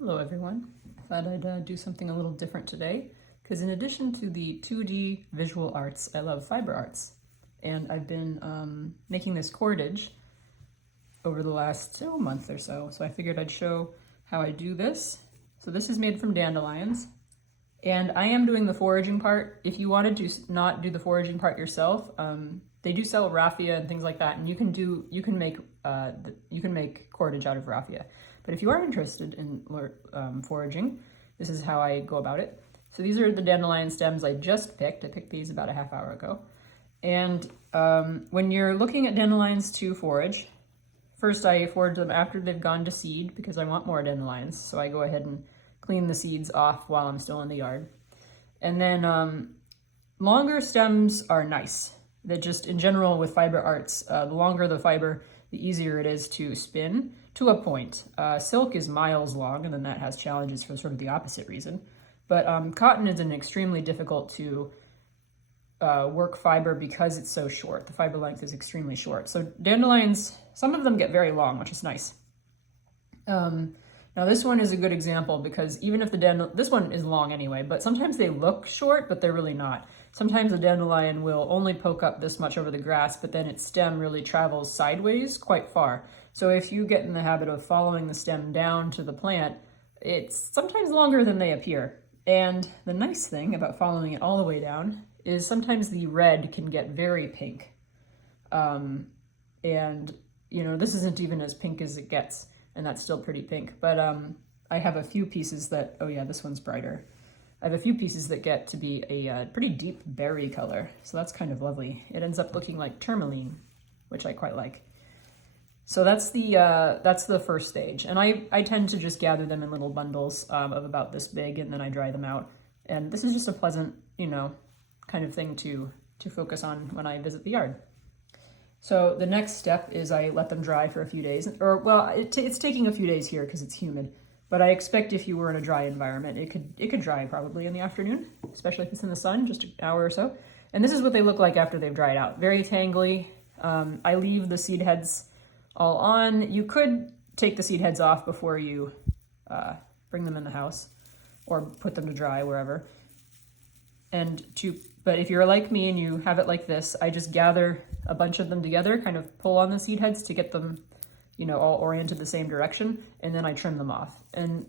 Hello everyone. Thought I'd do something a little different today because in addition to the 2D visual arts, I love fiber arts. And I've been making this cordage over the last month or so. So I figured I'd show how I do this. So this is made from dandelions. And I am doing the foraging part. If you wanted to not do the foraging part yourself, they do sell raffia and things like that, and you can make cordage out of raffia. But if you are interested in foraging, this is how I go about it. So these are the dandelion stems I just picked. I picked these about a half hour ago. And when you're looking at dandelions to forage, first I forage them after they've gone to seed because I want more dandelions. So I go ahead and clean the seeds off while I'm still in the yard. And then longer stems are nice. That just in general with fiber arts, the longer the fiber, the easier it is to spin to a point. Silk is miles long, and then that has challenges for sort of the opposite reason. But cotton is an extremely difficult to work fiber because it's so short. The fiber length is extremely short. So dandelions, some of them get very long, which is nice. Now this one is a good example because even if this one is long anyway, but sometimes they look short, but they're really not. Sometimes a dandelion will only poke up this much over the grass, but then its stem really travels sideways quite far. So if you get in the habit of following the stem down to the plant, it's sometimes longer than they appear. And the nice thing about following it all the way down is sometimes the red can get very pink. And you know, this isn't even as pink as it gets, and that's still pretty pink. But I have a few pieces that, oh yeah, this one's brighter. I have a few pieces that get to be a pretty deep berry color, so that's kind of lovely. It ends up looking like tourmaline, which I quite like. So that's the first stage, and I tend to just gather them in little bundles of about this big, and then I dry them out. And this is just a pleasant, you know, kind of thing to focus on when I visit the yard. So the next step is I let them dry for a few days, or well, it's taking a few days here because it's humid. But I expect if you were in a dry environment, it could dry probably in the afternoon, especially if it's in the sun, just an hour or so. And this is what they look like after they've dried out. Very tangly. I leave the seed heads all on. You could take the seed heads off before you bring them in the house or put them to dry wherever. But if you're like me and you have it like this, I just gather a bunch of them together, kind of pull on the seed heads to get them, you know, all oriented the same direction, and then I trim them off. And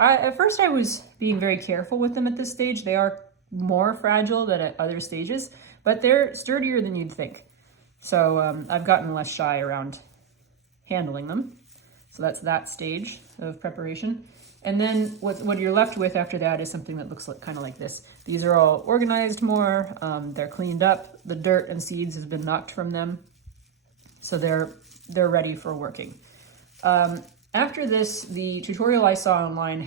at first I was being very careful with them at this stage. They are more fragile than at other stages, but they're sturdier than you'd think. So I've gotten less shy around handling them. So that's that stage of preparation. And then what you're left with after that is something that looks kind of like this. These are all organized more, they're cleaned up, the dirt and seeds has been knocked from them, so they're ready for working. After this, the tutorial I saw online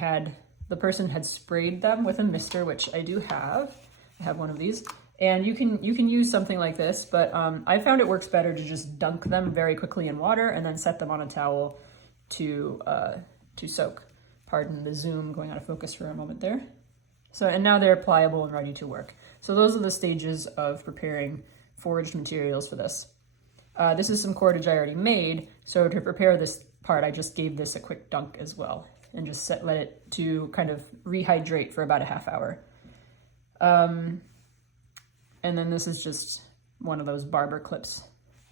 the person had sprayed them with a mister, which I do have. I have one of these. And you can use something like this, but I found it works better to just dunk them very quickly in water and then set them on a towel to soak. Pardon the zoom going out of focus for a moment there. So, and now they're pliable and ready to work. So those are the stages of preparing foraged materials for this. This is some cordage I already made, so to prepare this part, I just gave this a quick dunk as well, and just let it to kind of rehydrate for about a half hour. And then this is just one of those barber clips.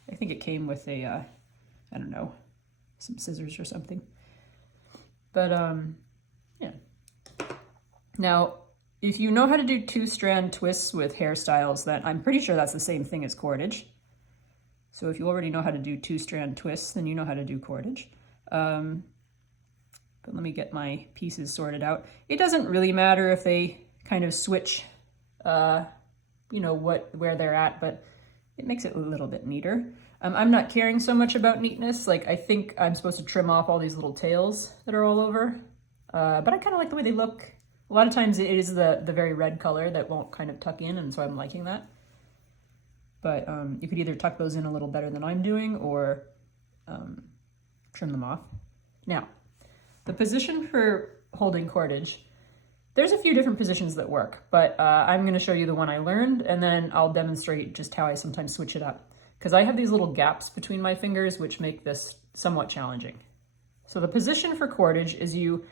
I think it came with a, I don't know, some scissors or something. But yeah. Now, if you know how to do 2-strand twists with hairstyles, then I'm pretty sure that's the same thing as cordage. So if you already know how to do 2-strand twists, then you know how to do cordage. But let me get my pieces sorted out. It doesn't really matter if they kind of switch, you know, where they're at, but it makes it a little bit neater. I'm not caring so much about neatness. Like, I think I'm supposed to trim off all these little tails that are all over, but I kind of like the way they look. A lot of times it is the very red color that won't kind of tuck in, and so I'm liking that. But you could either tuck those in a little better than I'm doing or trim them off. Now, the position for holding cordage, there's a few different positions that work, but I'm going to show you the one I learned, and then I'll demonstrate just how I sometimes switch it up. Because I have these little gaps between my fingers, which make this somewhat challenging. So the position for cordage is you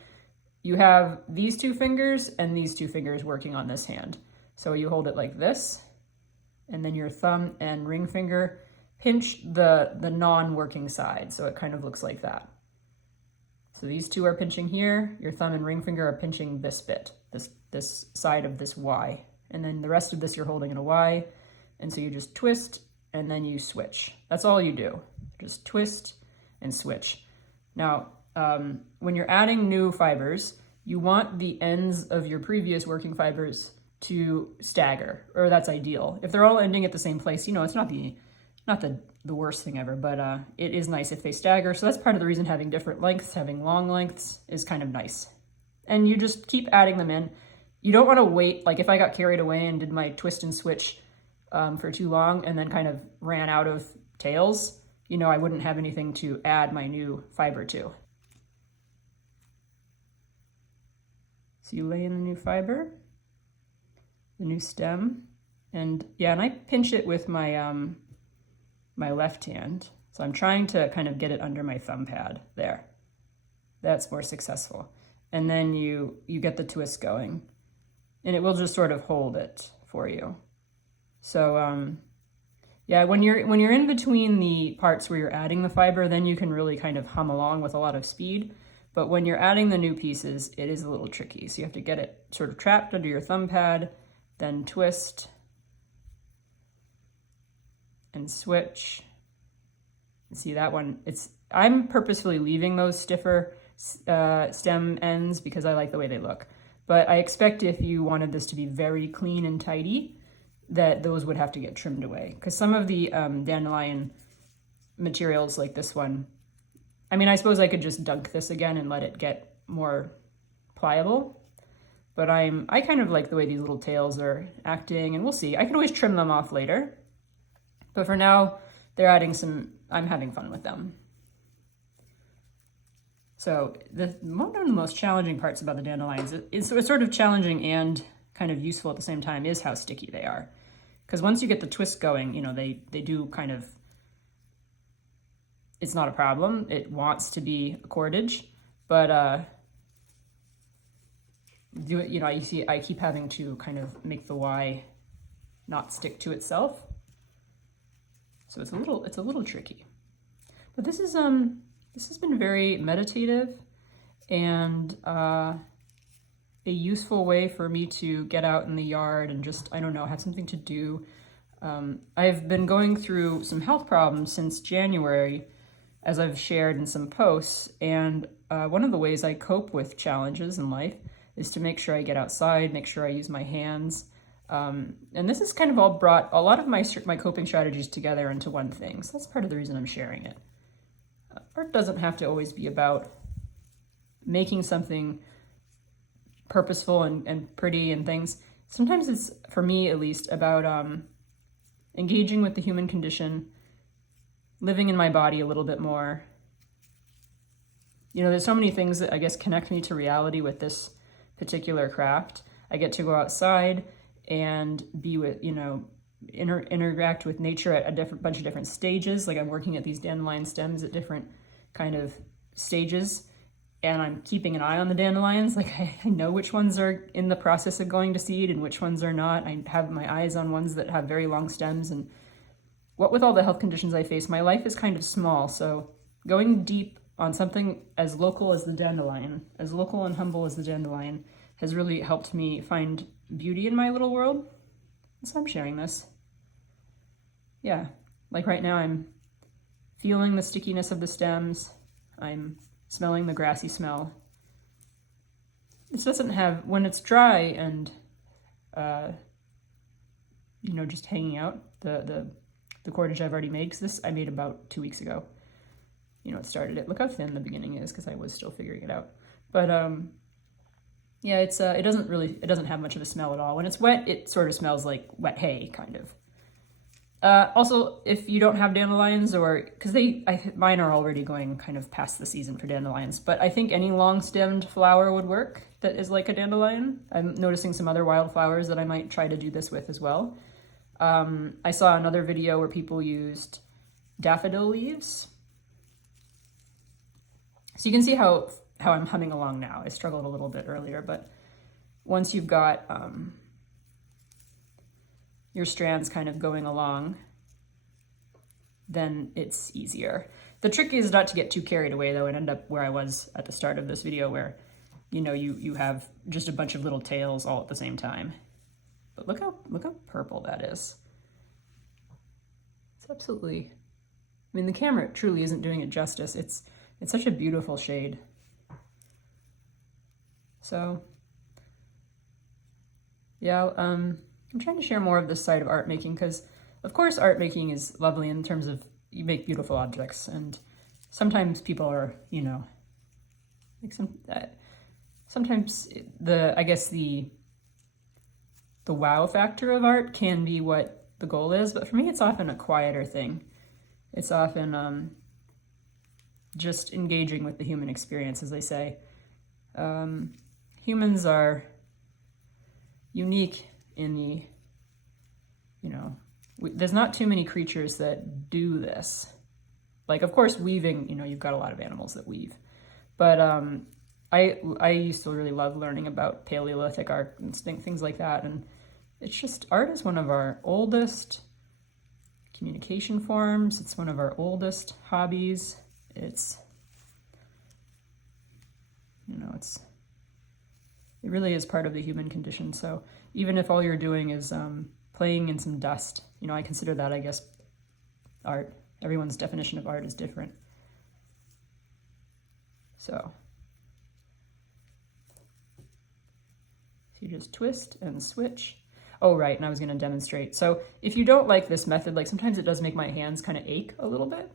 you have these two fingers and these two fingers working on this hand. So you hold it like this, and then your thumb and ring finger pinch the non-working side, so it kind of looks like that. So these two are pinching here, your thumb and ring finger are pinching this bit, this side of this Y. And then the rest of this you're holding in a Y, and so you just twist and then you switch. That's all you do, just twist and switch. Now, when you're adding new fibers, you want the ends of your previous working fibers to stagger, or that's ideal. If they're all ending at the same place, you know, it's not the worst thing ever, but it is nice if they stagger. So that's part of the reason having different lengths, having long lengths is kind of nice. And you just keep adding them in. You don't want to wait, like if I got carried away and did my twist and switch for too long and then kind of ran out of tails, you know, I wouldn't have anything to add my new fiber to. So you lay in the new fiber, the new stem, and yeah, and I pinch it with my my left hand. So I'm trying to kind of get it under my thumb pad there. That's more successful. And then you get the twist going, and it will just sort of hold it for you. So yeah, when you're in between the parts where you're adding the fiber, then you can really kind of hum along with a lot of speed. But when you're adding the new pieces, it is a little tricky. So you have to get it sort of trapped under your thumb pad, then twist and switch. See that one, I'm purposefully leaving those stiffer stem ends because I like the way they look. But I expect if you wanted this to be very clean and tidy, that those would have to get trimmed away. Because some of the dandelion materials like this one, I mean, I suppose I could just dunk this again and let it get more pliable. But I kind of like the way these little tails are acting, and we'll see. I can always trim them off later. But for now, they're adding some, I'm having fun with them. So one of the most challenging parts about the dandelions, it's sort of challenging and kind of useful at the same time, is how sticky they are. Because once you get the twist going, you know, they do kind of, it's not a problem. It wants to be a cordage, but you know, you see, I keep having to kind of make the Y not stick to itself. So it's a little tricky. But this has been very meditative and a useful way for me to get out in the yard and just, I don't know, have something to do. I've been going through some health problems since January, as I've shared in some posts, and one of the ways I cope with challenges in life is to make sure I get outside, make sure I use my hands. And this has kind of all brought a lot of my coping strategies together into one thing. So that's part of the reason I'm sharing it. Art doesn't have to always be about making something purposeful and pretty and things. Sometimes it's, for me at least, about engaging with the human condition, living in my body a little bit more. You know, there's so many things that I guess connect me to reality with this particular craft. I get to go outside and be with, you know, interact with nature at a bunch of different stages. Like I'm working at these dandelion stems at different kind of stages, and I'm keeping an eye on the dandelions. Like I know which ones are in the process of going to seed and which ones are not. I have my eyes on ones that have very long stems, and what with all the health conditions I face, my life is kind of small. So going deep on something as local as the dandelion, as local and humble as the dandelion, has really helped me find beauty in my little world. So I'm sharing this. Yeah, like right now I'm feeling the stickiness of the stems. I'm smelling the grassy smell. This doesn't have, when it's dry and, you know, just hanging out, the cordage I've already made, because this I made about 2 weeks ago. You know, it started it. Look how thin the beginning is, because I was still figuring it out. But yeah, it's it doesn't have much of a smell at all. When it's wet, it sort of smells like wet hay, kind of. Also, if you don't have dandelions, or because mine are already going kind of past the season for dandelions, but I think any long-stemmed flower would work that is like a dandelion. I'm noticing some other wildflowers that I might try to do this with as well. I saw another video where people used daffodil leaves. So you can see how how I'm humming along now. I struggled a little bit earlier, but once you've got your strands kind of going along, then it's easier. The trick is not to get too carried away though and end up where I was at the start of this video where, you know, you have just a bunch of little tails all at the same time. But look how purple that is. It's absolutely, I mean, the camera truly isn't doing it justice. It's such a beautiful shade. So yeah, I'm trying to share more of this side of art making because of course art making is lovely in terms of you make beautiful objects, and sometimes people are, you know, like sometimes I guess the wow factor of art can be what the goal is, but for me it's often a quieter thing. It's often just engaging with the human experience, as they say. Humans are unique in the, you know, there's not too many creatures that do this. Like, of course, weaving, you know, you've got a lot of animals that weave. But I used to really love learning about Paleolithic art and things like that. And it's just, art is one of our oldest communication forms. It's one of our oldest hobbies. It's, you know, it really is part of the human condition. So even if all you're doing is playing in some dust, you know, I consider that, I guess, art. Everyone's definition of art is different. So you just twist and switch. Oh, right, and I was gonna demonstrate. So if you don't like this method, like sometimes it does make my hands kind of ache a little bit.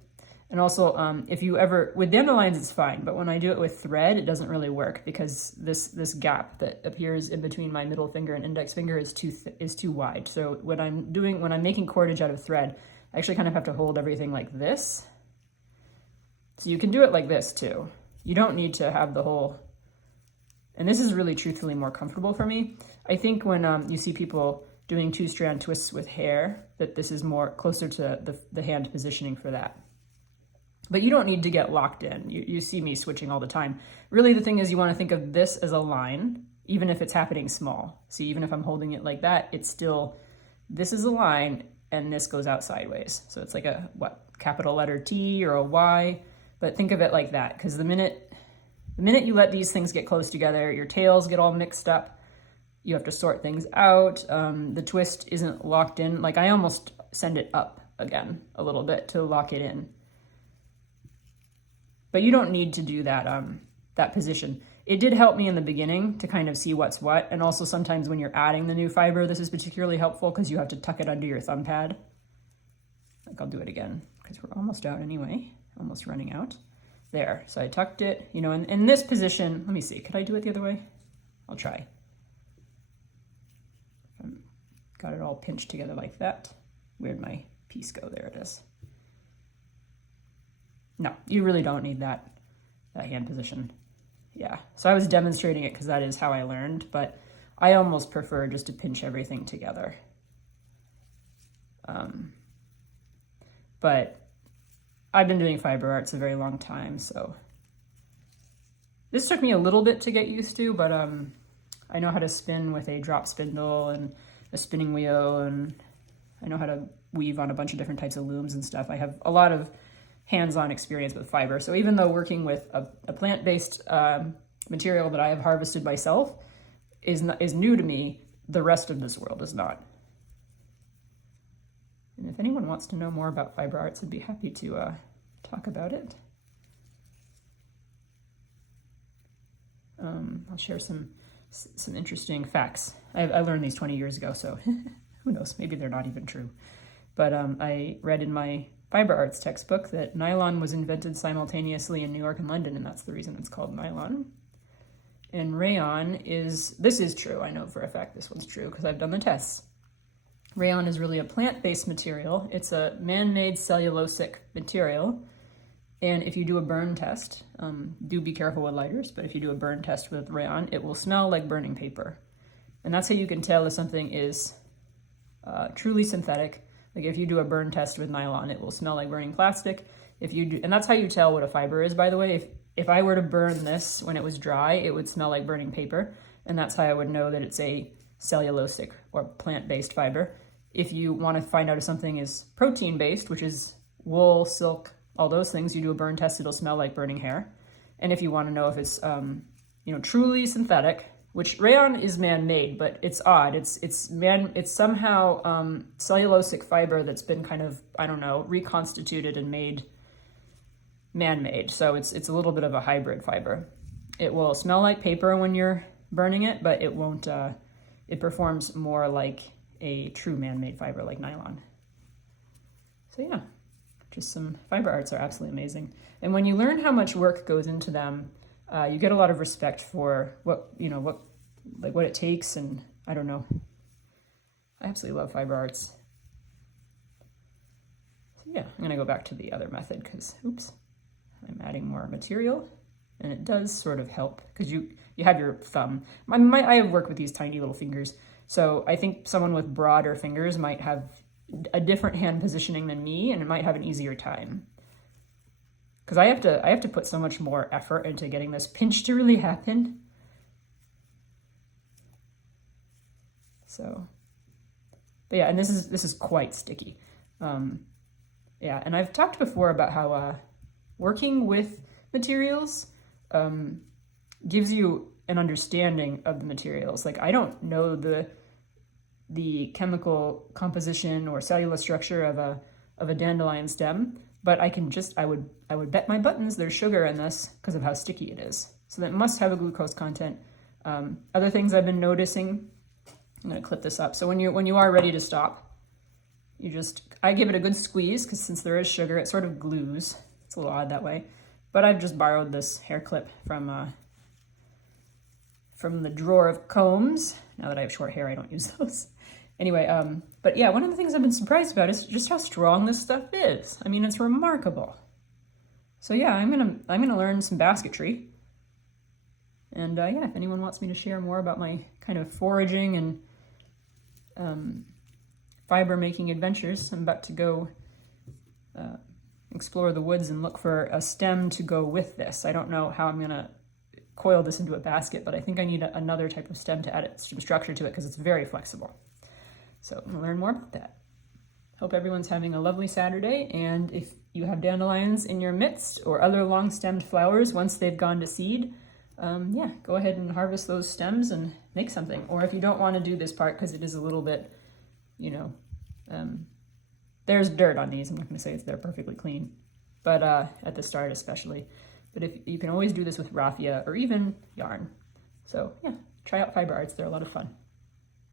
And also, if you ever, with dandelions it's fine, but when I do it with thread, it doesn't really work because this gap that appears in between my middle finger and index finger is too wide. So when I'm making cordage out of thread, I actually kind of have to hold everything like this. So you can do it like this too. You don't need to have the whole, and this is really truthfully more comfortable for me. I think when you see people doing 2-strand twists with hair, that this is more closer to the hand positioning for that. But you don't need to get locked in. You see me switching all the time. Really, the thing is you want to think of this as a line, even if it's happening small. See, even if I'm holding it like that, it's still, this is a line and this goes out sideways. So it's like a, capital letter T or a Y, but think of it like that. Because the minute you let these things get close together, your tails get all mixed up. You have to sort things out. The twist isn't locked in. Like I almost send it up again a little bit to lock it in. But you don't need to do that, that position. It did help me in the beginning to kind of see what's what. And also sometimes when you're adding the new fiber, this is particularly helpful because you have to tuck it under your thumb pad. Like I'll do it again because we're almost out anyway, almost running out. There, so I tucked it, you know, in this position, let me see, could I do it the other way? I'll try. Got it all pinched together like that. Where'd my piece go? There it is. No, you really don't need that hand position. Yeah, so I was demonstrating it because that is how I learned, but I almost prefer just to pinch everything together. But I've been doing fiber arts a very long time, so this took me a little bit to get used to, but I know how to spin with a drop spindle and a spinning wheel, and I know how to weave on a bunch of different types of looms and stuff. I have a lot of hands-on experience with fiber. So even though working with a plant-based material that I have harvested myself is new to me, the rest of this world is not. And if anyone wants to know more about fiber arts, I'd be happy to talk about it. I'll share some interesting facts. I learned these 20 years ago, so who knows, maybe they're not even true. But I read in my fiber arts textbook that nylon was invented simultaneously in New York and London, and that's the reason it's called nylon. And rayon this is true, I know for a fact this one's true because I've done the tests. Rayon is really a plant-based material. It's a man-made cellulosic material. And if you do a burn test, do be careful with lighters, but if you do a burn test with rayon, it will smell like burning paper. And that's how you can tell if something is truly synthetic. Like if you do a burn test with nylon, it will smell like burning plastic. If you do, and that's how you tell what a fiber is, by the way. if I were to burn this when it was dry, it would smell like burning paper. And that's how I would know that it's a cellulosic or plant-based fiber. If you want to find out if something is protein-based, which is wool, silk, all those things, you do a burn test, it'll smell like burning hair. And if you want to know if it's, truly synthetic, which rayon is man-made, but it's odd. It's somehow cellulosic fiber that's been kind of, reconstituted and made man-made. So it's a little bit of a hybrid fiber. It will smell like paper when you're burning it, but it won't, it performs more like a true man-made fiber like nylon. So yeah, just some fiber arts are absolutely amazing. And when you learn how much work goes into them, you get a lot of respect for what it takes. And I don't know, I absolutely love fiber arts. So yeah, I'm gonna go back to the other method because, oops, I'm adding more material. And it does sort of help because you have your thumb. I have worked with these tiny little fingers. So I think someone with broader fingers might have a different hand positioning than me, and it might have an easier time. Because I have to put so much more effort into getting this pinch to really happen. So, but yeah, and this is quite sticky. Yeah, and I've talked before about how working with materials gives you an understanding of the materials. Like, I don't know the chemical composition or cellular structure of a dandelion stem, but I would bet my buttons there's sugar in this because of how sticky it is. So that must have a glucose content. Other things I've been noticing, I'm gonna clip this up. So when you are ready to stop, I give it a good squeeze because since there is sugar, it sort of glues. It's a little odd that way. But I've just borrowed this hair clip from the drawer of combs. Now that I have short hair, I don't use those. Anyway, but yeah, one of the things I've been surprised about is just how strong this stuff is. I mean, it's remarkable. So yeah, I'm gonna learn some basketry. And yeah, if anyone wants me to share more about my kind of foraging and fiber making adventures, I'm about to go explore the woods and look for a stem to go with this. I don't know how I'm gonna coil this into a basket, but I think I need another type of stem to add some structure to it because it's very flexible. So I'm gonna learn more about that. Hope everyone's having a lovely Saturday, and if you have dandelions in your midst or other long-stemmed flowers once they've gone to seed, yeah, go ahead and harvest those stems and make something. Or if you don't want to do this part because it is a little bit, there's dirt on these. I'm not going to say they're perfectly clean, but at the start especially. But if you can always do this with raffia or even yarn. So yeah, try out fiber arts. They're a lot of fun.